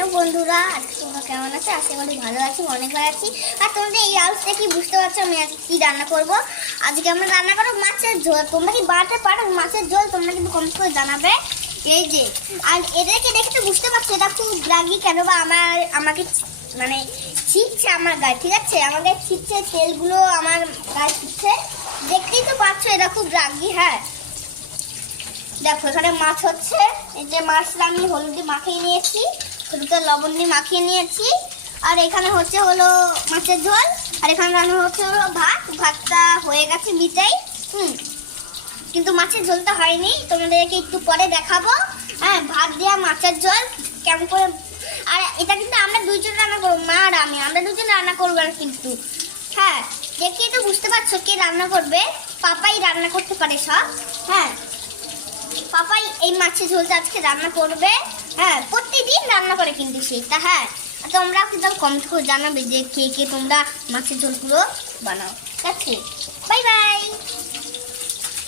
Hello বন্ধুরা, আজকে তোমরা কেমন আছো? আশা করি ভালো আছি, অনেক ভালো আছি। আর তোমাদের এই আউসটা কি বুঝতে পারছো আমি আজকে কি রান্না করব? আজকে আমরা রান্না করবো মাছের ঝোল। তোমরা কি বানাতে পারো মাছের ঝোল? তোমরা কিন্তু কমেন্ট করে জানাবে। এই যে, আর এদেরকে দেখে তো বুঝতে পারছো এটা খুব রাগি, কেন বা আমাকে মানে ছিটছে আমার গায়ে, ঠিক আছে? আমার গায়ে ছিটছে, তেলগুলো আমার গায়ে ছিটছে, দেখতেই তো পাচ্ছ এটা খুব রাগি। হ্যাঁ দেখো, এখানে মাছ হচ্ছে। এই যে মাছটা আমি হলুদ দিয়ে মাখিয়ে নিয়েছি, হলুদে লবণ দিয়ে মাখিয়ে নিয়েছি। আর এখানে হচ্ছে হলো মাছের ঝোল, আর এখানে রান্না হচ্ছে হলো ভাতটা হয়ে গেছে মিটাই। কিন্তু মাছের ঝোলটা হয়নি, তোমাদেরকে একটু পরে দেখাবো। হ্যাঁ, ভাত দেওয়া মাছের ঝোল কেমন করে। আর এটা কিন্তু আমরা দুইজন রান্না করবো, মা আর আমরা দুজন রান্না করবো না কিন্তু। হ্যাঁ, দেখেই তো বুঝতে পারছো কে রান্না করবে। পাপাই রান্না করতে পারে সব। হ্যাঁ, পাপাই এই মাছের ঝোলটা আজকে রান্না করবে। হ্যাঁ, প্রতিদিন রান্না করে কিন্তু সেটা। হ্যাঁ, তোমরা কিন্তু কমেন্ট করে জানাবে যে কে কে তোমরা মাছের ঝোলগুলো বানাও। ঠিক আছে, বাই বাই।